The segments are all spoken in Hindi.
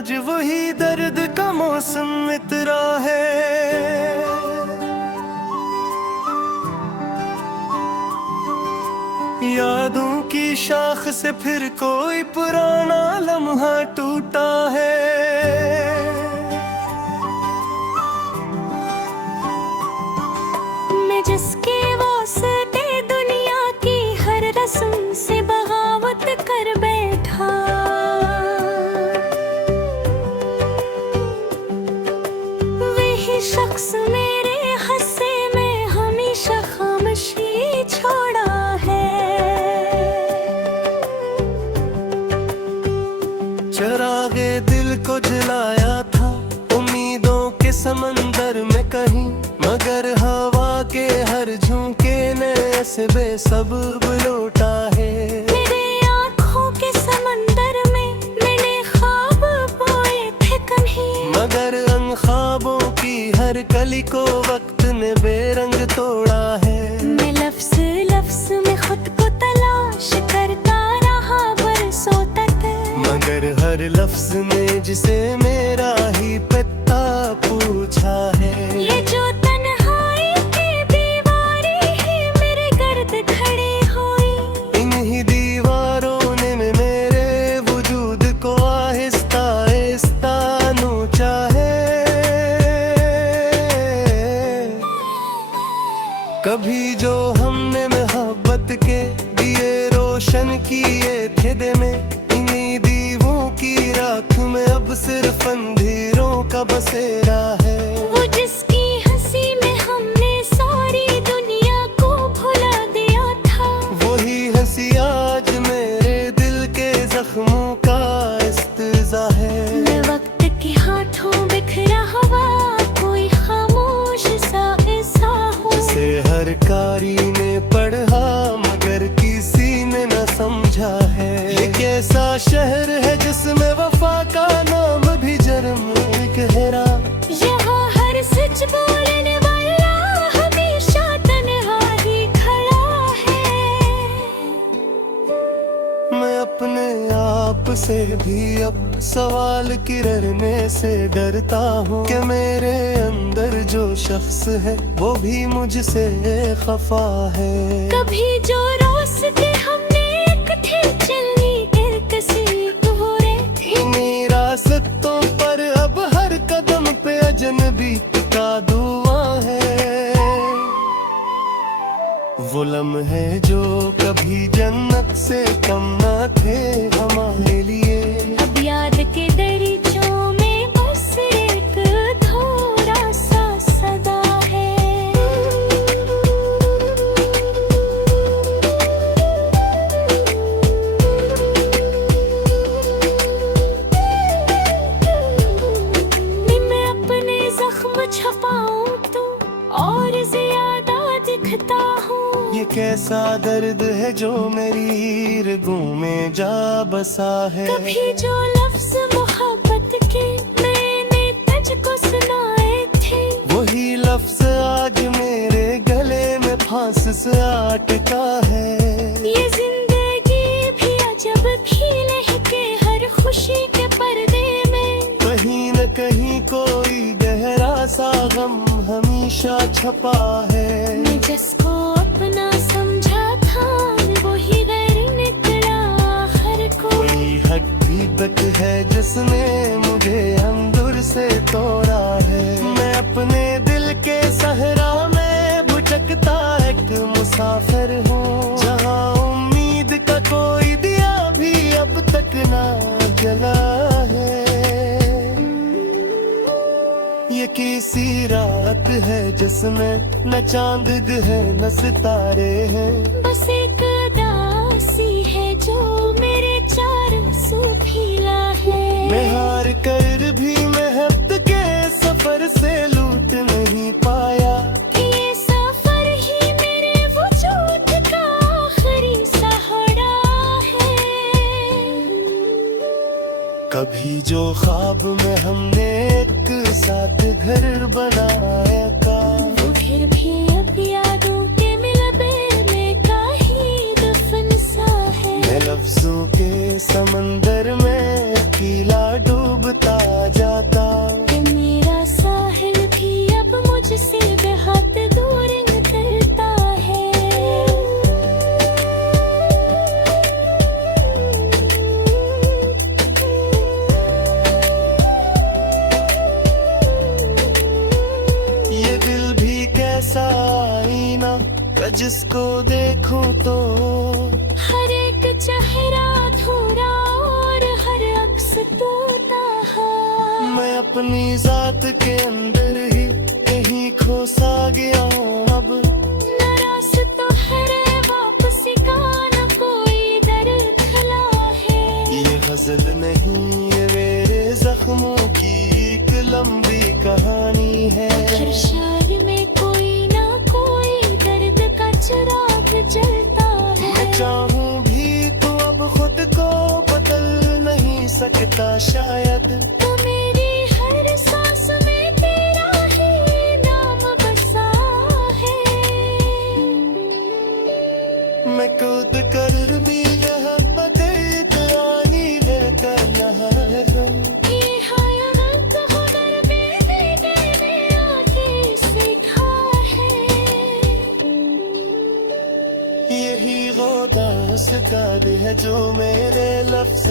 आज वही दर्द का मौसम इतरा है। यादों की शाख से फिर कोई पुराना लम्हा टूटा है। मैं जिसके वास्ते दुनिया की हर रस्म से बगावत कर बैठा, वही शख्स मेरे हंसे में हमेशा खामोशी छोड़ा है। चरागे दिल को जलाया था उम्मीदों के समंदर में कहीं, मगर हवा के हर झोंके ने ऐसे बेसब्ब लौटा है। मेरे आँखों के समंदर में मैंने ख्वाब बोए थे कहीं, मगर उन ख्वाबों की हर कली को वक्त ने बेरंग तोड़ा है। मैं लफ्ज़ लफ्ज़ में खुद को तलाश करता रहा बरसों तक, मगर हर लफ्ज ने जिसे मेरा ही पता पूछा है। ये जो तन्हाई की दीवारें हैं मेरे गर्द खड़ी हुई, इन्हीं दीवारों ने मेरे वजूद को आहिस्ता आहिस्ता नोचा है। कभी जो हमने मोहब्बत के दिए रोशन किए थे दिल में, इन्हीं दीवों की राख में अब सिर्फ अंधेरों का बसेरा है। वो जिसकी हंसी में हमने सारी दुनिया को भुला दिया था, वही हंसी आज मेरे दिल के जख्मों का इस्तिज़ा है। मैं वक्त के हाथों बिखरा हुआ कोई खामोश सा ऐसा हूँ, से हर कारी ने पढ़ा मगर किसी ने न समझा है। ये कैसा शहर है जिसमें वफा का नाम भी जर्म गहरा, यहाँ हर सच बोलने वाला हमेशा तन्हा ही खड़ा है। मैं अपने आप से भी अब सवाल करने से डरता हूँ कि मेरे अंदर जो शख्स है वो भी मुझसे खफा है। कभी जो रास्ते हमने इकट्ठे चलने कर कसी कोरे थे, इन्हीं रास्तों पर अब हर कदम पे अजनबी का धुआं है। वो लम्हे जो कभी जन्नत से कम न थे हमारे लिए, अब याद के दरीचों में बस एक थोड़ा सा सदा है। मैं अपने जख्म छपाऊं तो और ज्यादा दिखता हूँ, ये कैसा दर्द है जो मेरी रगों में जा बसा है। कभी जो लफ्ज मोहब्बत के मैंने तुझको सुनाए थे, वही लफ्ज आज मेरे गले में फांस से अटका है। ये जिंदगी भी अजब भी लहके हर खुशी के पर्दे में, कहीं न कहीं कोई गहरा सा गम हमेशा छपा है। मैं जिसको अपना समझा था वही गैर निकला आखिर को, कोई हकीकत है जिसने मुझे अंदर से तोड़ा है। मैं अपने दिल के सहरा में भटकता एक मुसाफिर हूँ, जहाँ उम्मीद का कोई दिया भी अब तक ना जला है। ये किसी रात है जिसमें न चांद है न सितारे हैं, बस एक दासी है जो मेरे चार सू फीला है। मैं हार कर भी महब्बत के सफर से लूट नहीं पाया, ये सफर ही मेरे वजूद का आखिरी सहारा है। कभी जो ख्वाब में हमने एक साथ घर बनाया का, वो फिर भी अब यादों के मिलबेले का ही दफन सा है। मैं लफ्जों के समंदर में अकेला डूबता मैं जिसको देखूं तो हर एक चेहरा अधूरा और हर अक्स टूटा है। मैं अपनी जात के अंदर ही कहीं खो सा गया हूँ अब। न रास्ता है रे वापसी का, न कोई दर खुला है। ये गजल नहीं, ये मेरे जख्मों की एक लंबी कहानी है। हर शायर में कोई ना कोई दर्द का चिराग जलता है। मैं चाहूं भी तो अब खुद को बदल नहीं सकता शायद। तो मेरी हर सांस में तेरा ही नाम बसा है। मैं कूद कर भी यह मदद आनी है कलहरों। ये हाय हक हुनर मैंने देने आके सीखा है। यही गोदा उसका है जो मेरे लफ्ज़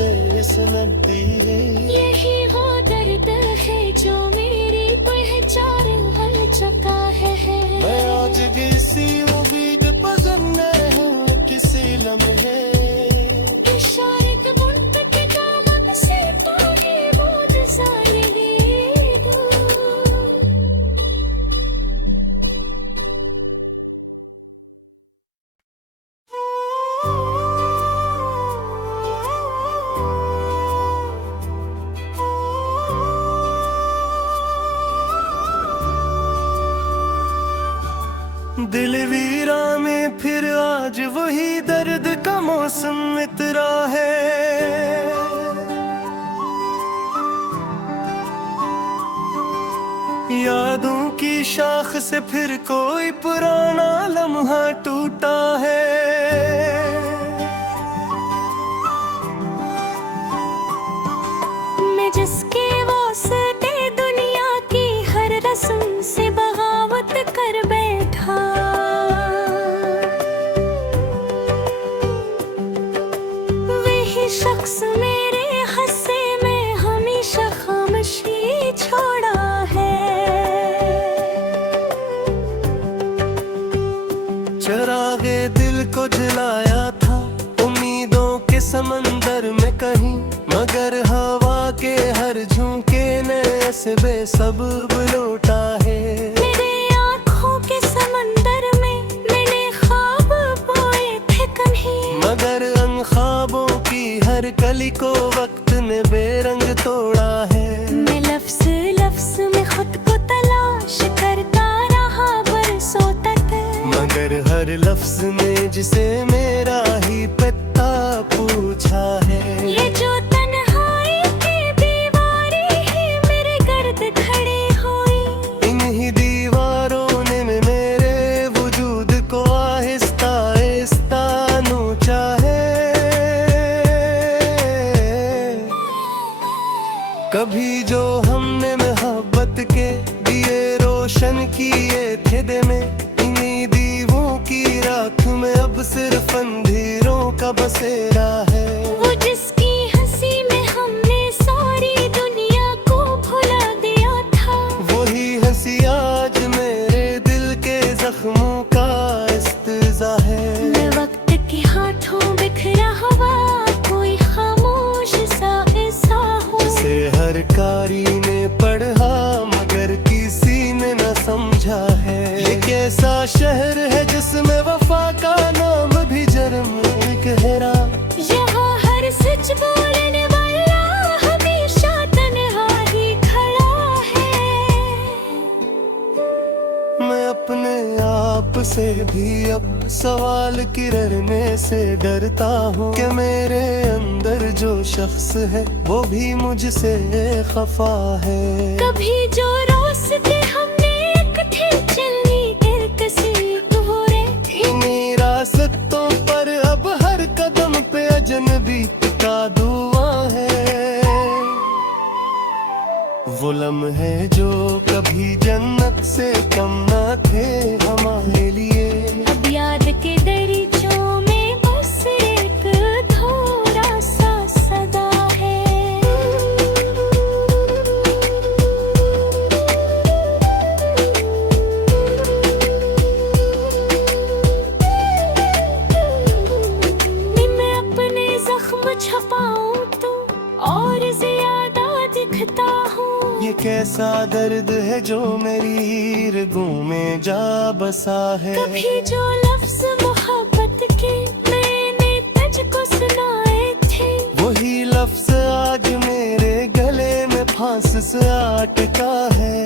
सुनती है। यही वो दर्द है जो मेरी पहचान हल चुका है। मैं आज किसी उम्मीद पसंद हूँ किसी लम्हे। इशारे के बुन के दामन से पाए बोझ सारे दो। दिल वीरा में फिर आज वही दर्द का मौसम इतरा है। यादों की शाख से फिर कोई पुराना लम्हा टूटा है। मैं जिसके वास्ते दुनिया की हर रस्म से बगावत कर बैठा। वही शख्स मेरे हस्से में हमेशा खामोशी छोड़ा है। चरागे दिल को जलाया था उम्मीदों के समंदर में कहीं, मगर हवा के हर झोंके ने ऐसे बेसब्ब लौटा है। मेरे आँखों के समंदर में मैंने ख्वाब बोए थे कहीं, मगर उन ख्वाबों की हर कली को वक्त ने बेरंग तोड़ा है। मैं लफ्ज़ लफ्ज़ में खुद को तलाश करता रहा बरसों तक, मगर हर लफ्ज ने जिसे मेरा ही पता पूछा है। ये जो तन्हाई की दीवारें हैं मेरे गर्द खड़ी हुई। इन्हीं दीवारों ने मेरे वजूद को आहिस्ता आहिस्ता नोचा है। कभी जो हमने मोहब्बत के दिए रोशन किए थे दिल में, इन्हीं दीवों की राख में अब सिर्फ अंधेरों का बसेरा है। वो जिसकी हंसी में हमने सारी दुनिया को भुला दिया था, वही हंसी आज मेरे दिल के जख्मों का इस्तिज़ा है। मैं वक्त के हाथों बिखरा हुआ कोई खामोश सा ऐसा हूँ, जिसे हर कारी ने पढ़ा मगर किसी ने न समझा है। ये कैसा शहर है जिसमें वफा का नाम भी जर्म गहरा। यहाँ हर सच बोलने वाला हमेशा तन्हा ही खड़ा है। मैं अपने आप से भी अब सवाल करने से डरता हूँ कि मेरे अंदर जो शख्स है वो भी मुझसे खफा है। कभी जो रास्ते हमने इकट्ठे चलने के कसी पूरे, इन्हीं रास्तों पर अब हर कदम पे अजनबी का दुआ है। वो लम्हे जो कभी जन्नत से कम ना थे हमारे लिए, अब याद के दरीचों में बस एक अधूरा सा सदा है। लिखता हूँ। ये कैसा दर्द है जो मेरी रगों में जा बसा है। कभी जो लफ्ज मोहब्बत के मैंने तुझको सुनाए थे, वही लफ्ज आज मेरे गले में फांस से अटका है।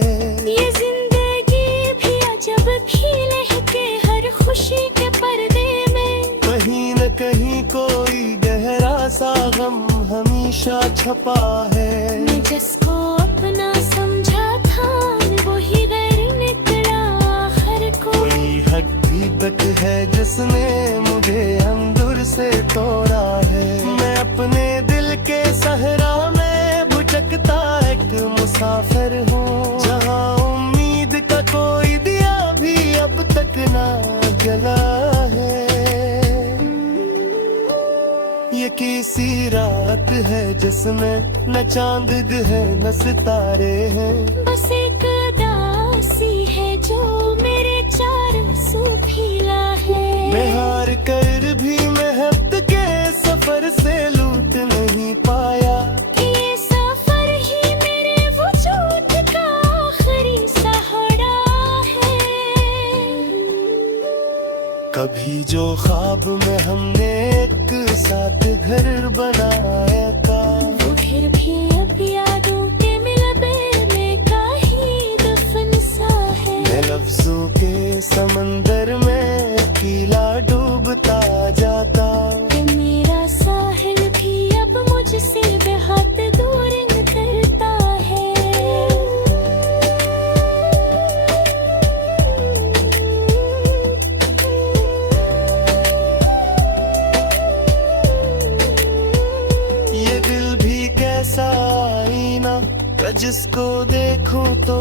ये जिंदगी भी अजब भी लहके हर खुशी के पर्दे में। कहीं न कहीं कोई गहरा सा गम हमेशा छपा है। मैं जिसको अपना समझा था वही गैर निकला आखिर को। कोई हकीकत है जिसने मुझे अंदर से तोड़ा है। मैं अपने दिल के सहरा में भटकता एक मुसाफिर हूँ। जहाँ उम्मीद का कोई दिया भी अब तक ना जला है। ये किसी रात है जिसमें न चांद है न सितारे हैं। बस एक दासी है जो मेरे चार सू फीला है। मैं हार कर भी महब्बत के सफर से लूट नहीं पाया। ये सफर ही मेरे वजूद का आखिरी सहारा है। कभी जो ख्वाब में हमने एक साथ घर बनाया था, वो फिर भी अब यादों के मिलबेले का ही दफन सा है। मैं लफ्जों के समंदर में अकेला डूबता जाता। कि मेरा साहिल भी अब मुझसे बेहद दूर निकलता है। ये दिल भी कैसा आईना जिसको देखूं तो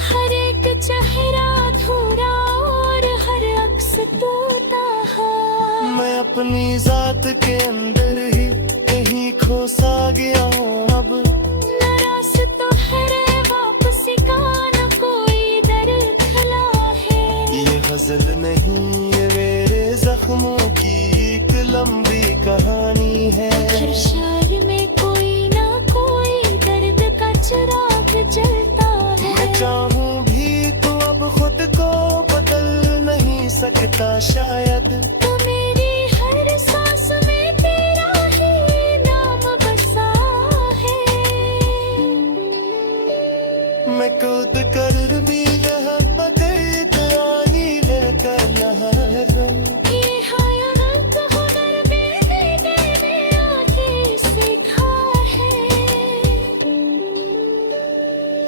हर एक चेहरा अधूरा और हर अक्स टूटा है। मैं अपनी जात के अंदर ही कहीं खो सा गया हूँ। अब नाराज तो है रे वापसी का न कोई दर खला है। ये गजल नहीं ये मेरे जख्मों की एक लंबी कहानी है। हर शायर में कोई ना कोई दर्द का चिराग जलता है। मैं चाहूँ भी तो अब खुद को बदल नहीं सकता शायद। तो मेरी हर सांस में तेरा ही नाम बसा है। मैं कूद कर भी रहमत आनी रहता लहर। ये हयात हुनर मैंने में आके सीखा है।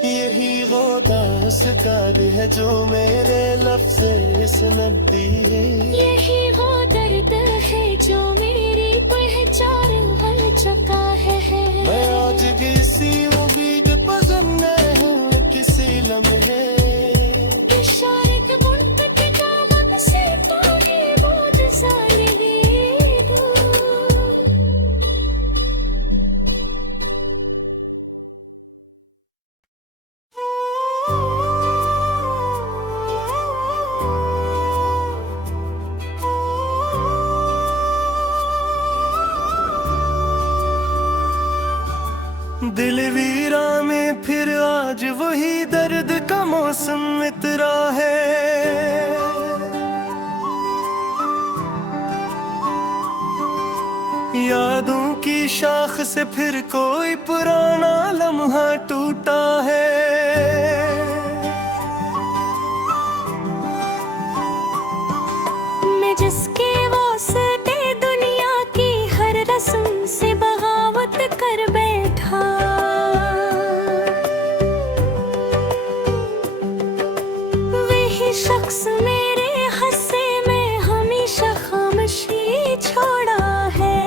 यही वो दास्तान है जो मेरे लफ्ज़ इसने दी है। यही वो दर्द है जो मेरी पहचान हल चुका है। मैं आज किसी उम्मीद पसंद नहीं किसी लम्हे। इशारे के बुन के दामन से पागे बहुत सारे दिल वीरा में फिर आज वही दर्द का मौसम इतरा है। यादों की शाख से फिर कोई पुराना लम्हा टूटा है। मैं जिसके वास्ते दुनिया की हर रस्म से बगावत कर बैठा। वही शख्स मेरे हंसे में हमेशा खामोशी छोड़ा है।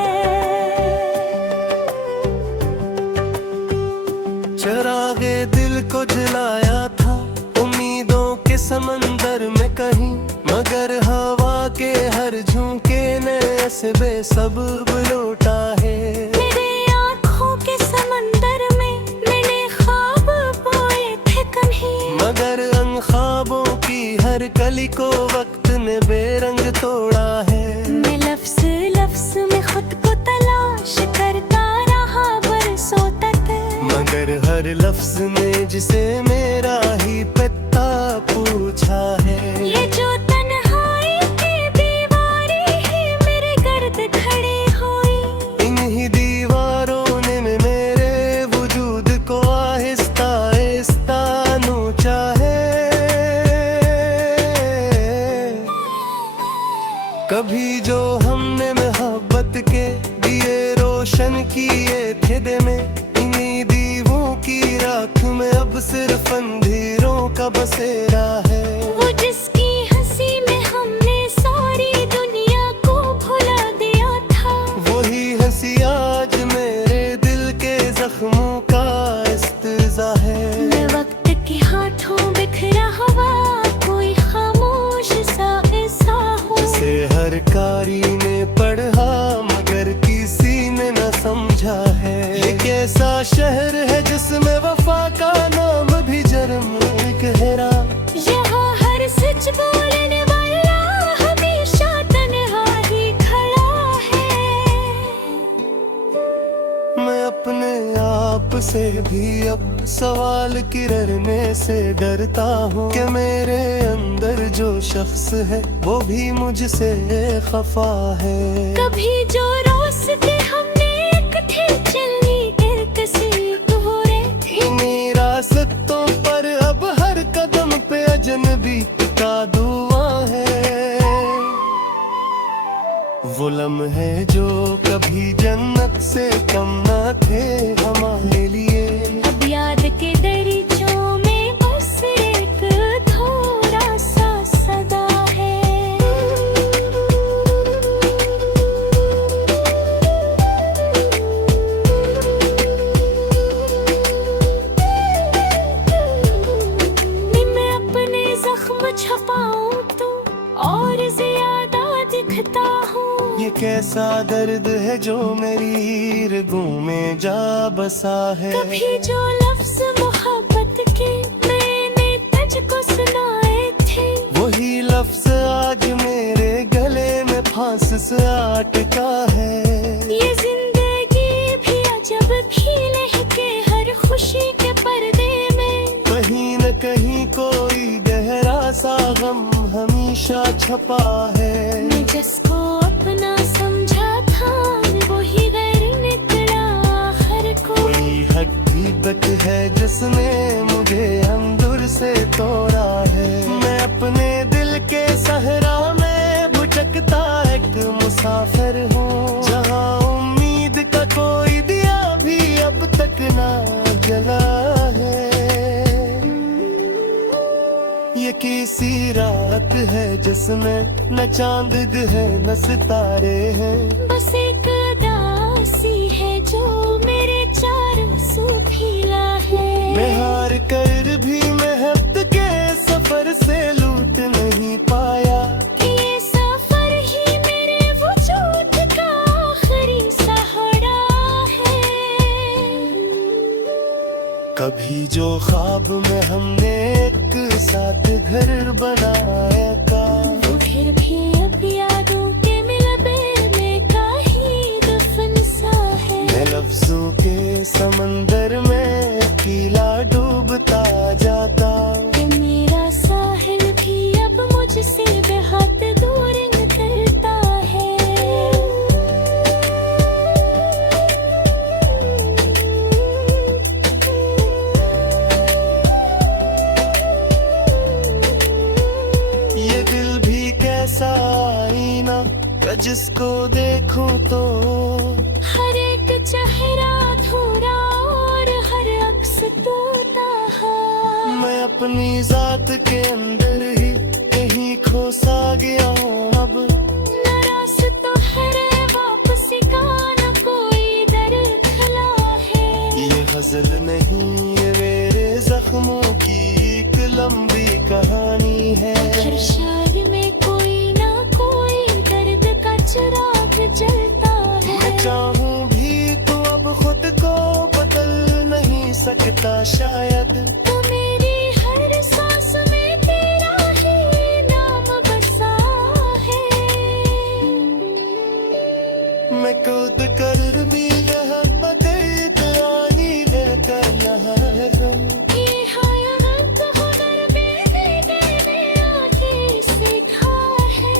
चरागे दिल को जलाया था उम्मीदों के समंदर में कहीं, मगर हवा के हर झोंके ने ऐसे बेसब्ब लौटा है। मेरे आँखों के समंदर में मैंने ख्वाब बोए थे कहीं, मगर उन ख्वाबों की हर कली को वक्त ने बेरंग तोड़ा है। मैं लफ्ज़ लफ्ज़ में खुद को तलाश करता रहा बरसों तक, मगर हर लफ्ज में जिसे मेरा ही पिता पूछा है। ये जो तन्हाई की दीवारें है मेरे गर्द खड़े हुई, इन्हीं दीवारों ने मेरे वजूद को आहिस्ता आहिस्ता नोचा है। कभी जो हमने मोहब्बत के दिए रोशन किए थे दिल में, इन्हीं दीवों की राख में अब सिर्फ अंधेरों का बसेरा है। वो जिसकी हंसी में हमने सारी दुनिया को भुला दिया था, वही हंसी आज मेरे दिल के जख्मों का इस्तिज़ा है। मैं वक्त के हाथों बिखरा हुआ कोई खामोश सा ऐसा हूँ, जिसे हर कारी ने पढ़ा मगर किसी ने न समझा है। ये कैसा शहर है जिसमें वफा का नाम भी जर्म गहरा, यहाँ हर सच बोलने वाला हमेशा तन्हा ही खड़ा है। मैं अपने आप से भी अब सवाल करने से डरता हूँ कि मेरे अंदर जो शख्स है वो भी मुझसे खफा है। कभी जो रास्ते हमने इकट्ठे चलनी एक से दोहरे, इन्हीं रास्तों पर अब हर कदम पे अजनबी का दुआ है। वो लम्हे जो कभी जन्नत से कम न थे हमारे लिए, अब याद के दरीचों में बस एक थोड़ा सा सदा है। मैं अपने जख्म छपाऊं तो और ज्यादा दिखता हूँ, ये कैसा दर्द है जो मेरी रगों में जा बसा है। कभी जो लफ्ज मोहब्बत के मैंने तुझको सुनाए थे, वही लफ्ज आज मेरे गले में फांस से अटका है। ये जिंदगी भी अजब खेल है कि हर खुशी के पर्दे में कहीं न कहीं कोई गहरा सा गम हमेशा छपा है। मैं जिसको अपना समझा था वही गैर निकला आखिर को। कोई हकीकत है जिसने मुझे अंदर से तोड़ा है। मैं अपने दिल के सहरा में भटकता एक मुसाफिर हूँ, जहाँ उम्मीद का कोई दिया भी अब तक ना जला है। ये किसी रात है जिसमें न चांद है न सितारे हैं, बस एक दासी है जो मेरे चारों सू फैला है। मैं हार कर भी महब्बत के सफर से लूट नहीं पाया, कि ये सफर ही मेरे वजूद का आखिरी सहारा है। कभी जो ख्वाब में हमने एक साथ घर बनाया था, वो फिर भी अब यादों के मिलबे का ही दफन सा है। मैं लफ्जों के समंदर में अकेला डूबता जाता, कि मेरा साहिल भी अब मुझसे बेहद दूर निकलता है। ये दिल भी कैसा आईना जिसको देखूं तो हर एक चेहरा अधूरा और हर अक्स टूटा है। मैं अपनी जात के अंदर ही कहीं खो सा गया हूँ अब। न रास्ता है रे वापसी का न कोई दर खला है। ये गजल नहीं ये मेरे जख्मों की एक लंबी कहानी है। हर शायर में कोई ना कोई दर्द का चिराग जलता है। मैं चाहूँ भी तो अब खुद को बदल नहीं सकता शायद। तो मेरी हर सांस में तेरा ही नाम बसा है। मैं खुद कर भी यह बदल आनी है है गम। ये हाय रंग हुनर मैंने तेरे आगे सीखा है।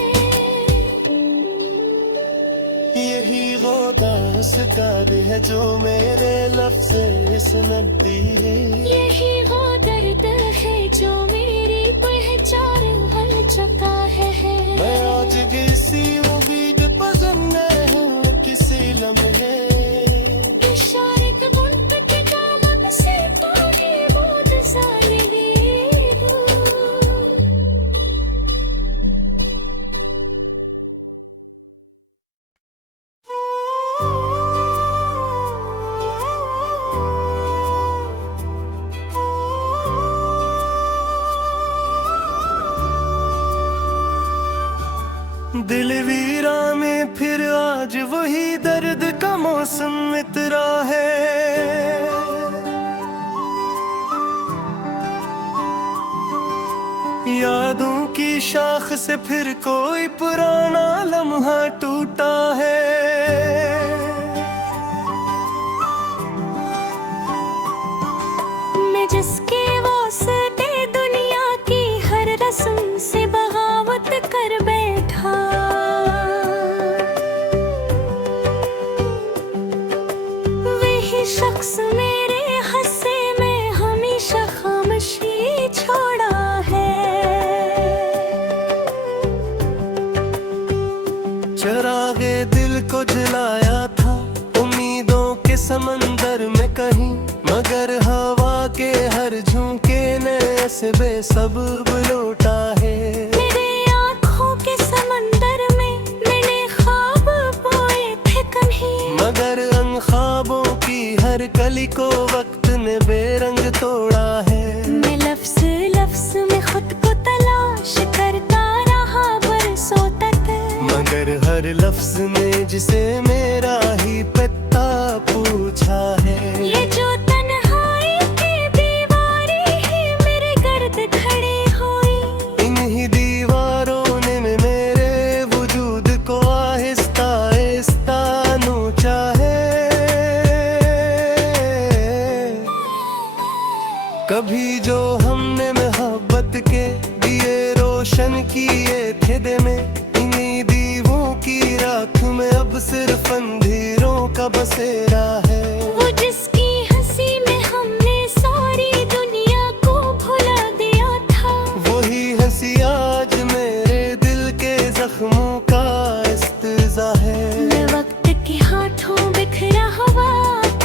यही वो दास्तान है जो मेरे लफ्ज़ इसनत दिए। यही वो दर्द है जो मेरी पहचान हर चुका है। मैं आज किसी उम्मीद पसंद नहीं हूँ किसी लम्हे। इशारे के बुन के दामन से पाए बहुत सारे हो। दिल वीरा में फिर आज वही दर्द का मौसम इतरा है। यादों की शाख से फिर कोई पुराना लम्हा टूटा है। मैं जिसके वास्ते दुनिया की हर रस्म से बगावत कर बैठा। वही शख्स मेरे हंसे में हमेशा खामोशी छोड़ा है। चरागे दिल को जलाया था उम्मीदों के समंदर में कहीं, मगर हवा के हर झोंके ने ऐसे बेसब्र लौटा है। मेरे आँखों के समंदर में मैंने ख्वाब बोए थे कहीं, मगर उन ख्वाबों की हर कली को वक्त ने बेरंग तोड़ा है। मैं लफ्ज़ लफ्ज़ में खुद को तलाश करता रहा बरसों तक, मगर हर लफ्ज ने जिसे मेरा ही पता पूछा है। ये जो तन्हाई की दीवारें हैं मेरे गर्द खड़ी हुई। इन्हीं दीवारों ने मेरे वजूद को आहिस्ता आहिस्ता नोचा है। कभी जो हमने मोहब्बत के दिए रोशन किए थे दिल में, इन्हीं दीवों की राख में अब सिर्फ अंधेरों का बसेरा है। वो जिसकी हंसी में हमने सारी दुनिया को भुला दिया था, वही हंसी आज मेरे दिल के जख्मों का इस्तिज़ा है। मैं वक्त के हाथों बिखरा हुआ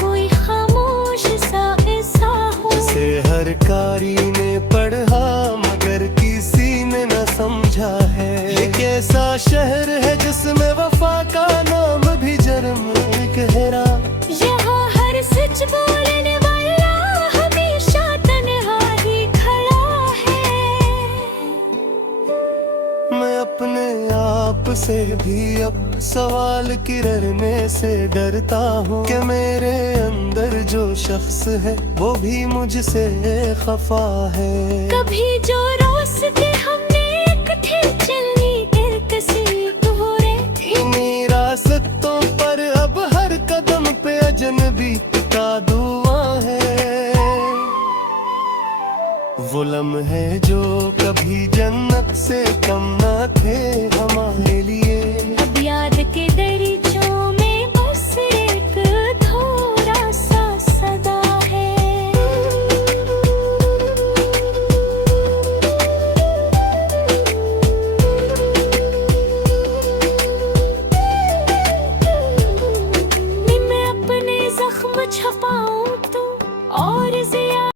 कोई खामोश सा ऐसा हूँ, जिसे हर कारी ने पढ़ा मगर किसी ने न समझा है। ये कैसा शहर है जिसमें वफा का नाम भी जर्म गहरा। यहाँ हर सच बोलने वाला हमेशा तन्हा ही खड़ा है। मैं अपने आप से भी अब सवाल करने से डरता हूँ कि मेरे अंदर जो शख्स है वो भी मुझसे खफा है। कभी जो रास्ते हमने इकट्ठे चलनी एक सीख हो रे, इन्हीं रास्तों पर अब हर कदम पे अजनबी का दुआ है। वो लम्हे जो कभी जन्नत से कम न थे हमारे लिए, अब याद के दरीचे